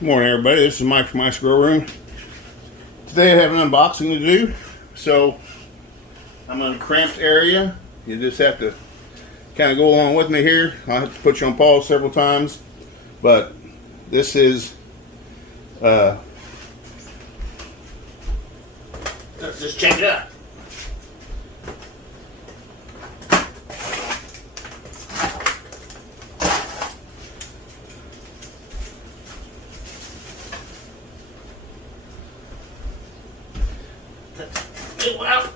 Good morning, everybody. This is Mike from Mike's Grow Room. Today I have an unboxing to do. So I'm in a cramped area. You just have to kind of go along with me here. I'll have to put you on pause several times. But this is let's just check it out. Wow.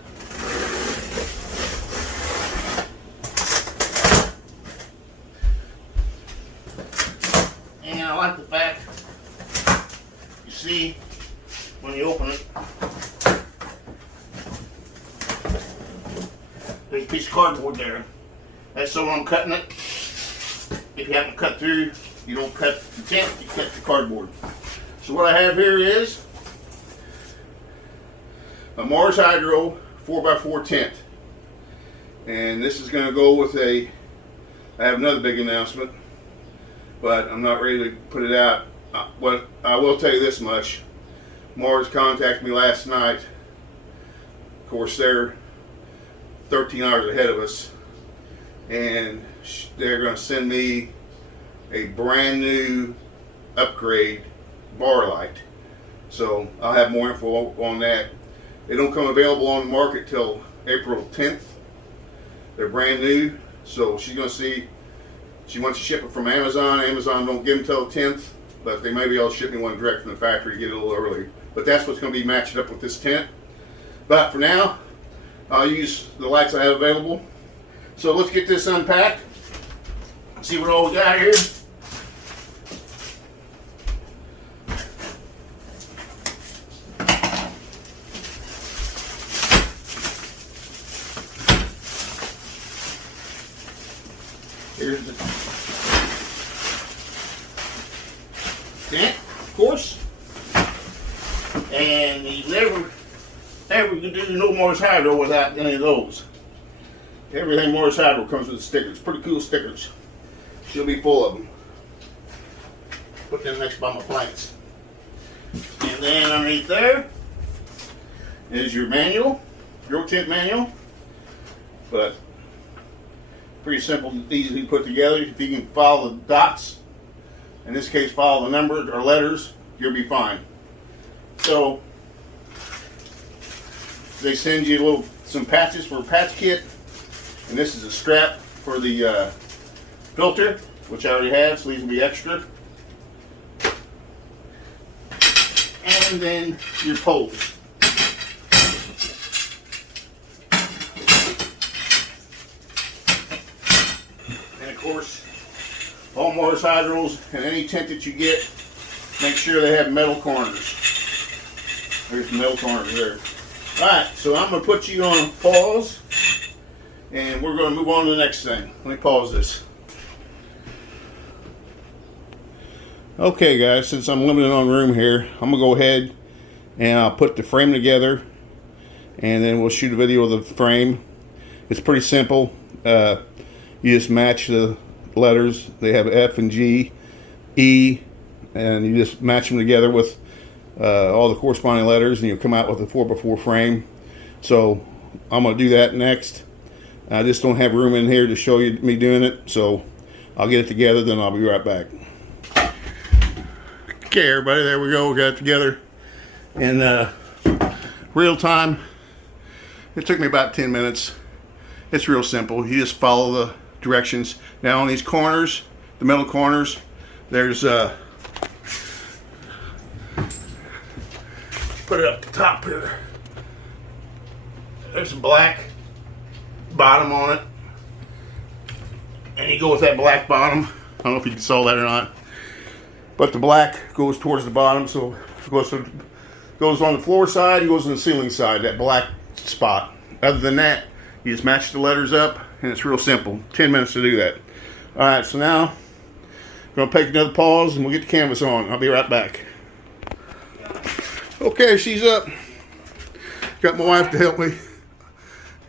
And I like the fact, you see, when you open it, there's a piece of cardboard there. That's so when I'm cutting it, if you happen to cut through, you don't cut the tint, you cut the cardboard. So what I have here is a Mars Hydro 4x4 tent, and this is going to go with I have another big announcement, but I'm not ready to put it out. What I will tell you this much: Mars contacted me last night. Of course, they're 13 hours ahead of us, and they're going to send me a brand new upgrade bar light. So I'll have more info on that. They don't come available on the market till April 10th. They're brand new, so she's going to see. She wants to ship it from Amazon. Amazon don't give them till the 10th, but they may be able to ship me one direct from the factory to get it a little early. But that's what's going to be matched up with this tent. But for now, I'll use the lights I have available. So let's get this unpacked. See what all we got here. Here's the tent, of course, and you never can do no Mars Hydro without any of those. Everything Mars Hydro comes with stickers, pretty cool stickers. She'll be full of them. Put them next by my plants. And then underneath there is your manual, your tent manual, but pretty simple, easily put together. If you can follow the dots, in this case follow the numbers or letters, you'll be fine. So they send you some patches for a patch kit, and this is a strap for the filter, which I already have, so these will be extra. And then your poles. Of course, all Mars Hydros and any tent that you get, make sure they have metal corners. There's the metal corners there. Alright, so I'm going to put you on pause, and we're going to move on to the next thing. Let me pause this. Okay guys, since I'm limited on room here, I'm going to go ahead and I'll put the frame together, and then we'll shoot a video of the frame. It's pretty simple. You just match the letters. They have F and G, E, and you just match them together with all the corresponding letters, and you'll come out with a 4x4 frame. So I'm going to do that next. I just don't have room in here to show you me doing it, so I'll get it together, then I'll be right back. Okay, everybody, there we go. We got it together in real time. It took me about 10 minutes. It's real simple. You just follow the directions. Now on these corners, the metal corners, there's put it up the top here. There's a black bottom on it, and you go with that black bottom. I don't know if you saw that or not, but the black goes towards the bottom, so it goes on the floor side, it goes on the ceiling side, that black spot. Other than that, you just match the letters up, and it's real simple. 10 minutes to do that. Alright, so now I'm going to take another pause and we'll get the canvas on. I'll be right back. Okay, she's up. Got my wife to help me.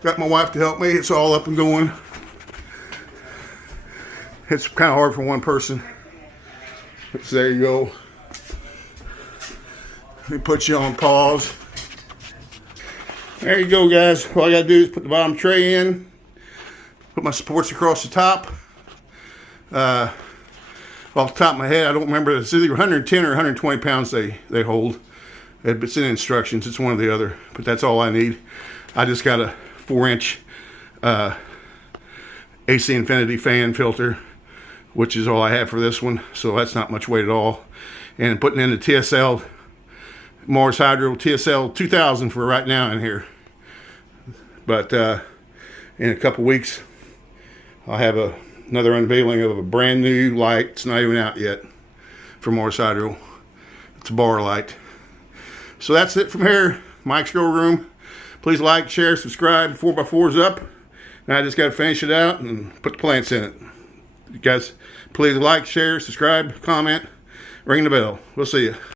It's all up and going. It's kind of hard for one person. So there you go. Let me put you on pause. There you go, guys. All I gotta do is put the bottom tray in, put my supports across the top. Off the top of my head, I don't remember. It's either 110 or 120 pounds they hold. It's in instructions. It's one or the other, but that's all I need. I just got a 4-inch AC Infinity fan filter, which is all I have for this one. So that's not much weight at all. And putting in the TSL Mars Hydro TSL 2000 for right now in here. But in a couple weeks, I'll have another unveiling of a brand new light. It's not even out yet for Mars Hydro. It's a bar light. So that's it from here. Mike's Grow Room. Please like, share, subscribe. 4x4's up. Now I just got to finish it out and put the plants in it. You guys, please like, share, subscribe, comment, ring the bell. We'll see you.